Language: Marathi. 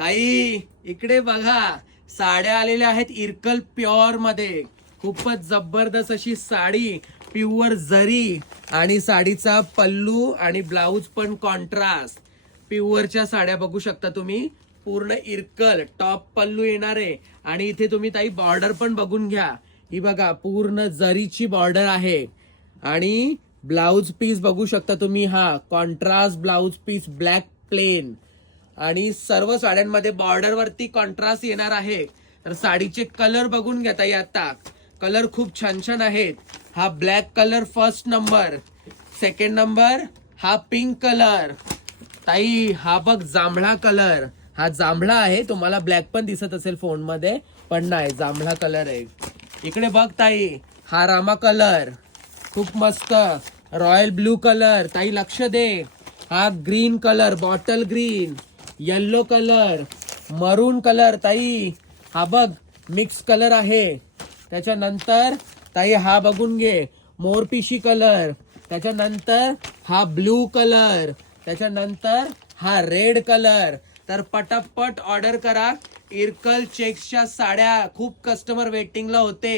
ताई इकडे बघा, साड्या आलेल्या आहेत इरकल प्युअर मध्ये. खूपच जबरदस्त अशी साडी, प्युअर जरी आणि साडीचा पल्लू आणि ब्लाउज पण कॉन्ट्रास्ट. प्युअरच्या साड्या बघू शकता तुम्ही, पूर्ण इरकल टॉप पल्लू येणार आहे. आणि इथे तुम्ही ताई बॉर्डर पण बघून घ्या. ही बघा पूर्ण जरीची बॉर्डर आहे. आणि ब्लाउज पीस बघू शकता तुम्ही, हा contrast blouse piece black plain. आणि सर्व साड्यांमध्ये बॉर्डर वरती कॉन्ट्रास्ट येणार आहे. तर साडीचे कलर बघून घेता आता, कलर खूप छान छान आहेत. हा black colour first number, second number हा पिंक कलर. ताई हा बघ जांभळा कलर, हा जांभळा आहे. तुम्हाला ब्लॅक पण दिसत असेल फोन मध्ये, पण नाही जांभळा कलर आहे. इकडे बघ ताई, हा रामा कलर खूप मस्त. रॉयल ब्लू कलर ताई लक्ष दे. हा green colour bottle green, yellow colour, मरून कलर ताई हा बघ मिक्स कलर आहे. त्याच्यानंतर ताई हा बघून घे, मोरपिशी कलर. त्याच्यानंतर हा ब्लू कलर. त्याच्यानंतर हा रेड कलर. तर पटापट ऑर्डर करा. इरकल चेक्सच्या साड्या खूप कस्टमर वेटिंगला होते.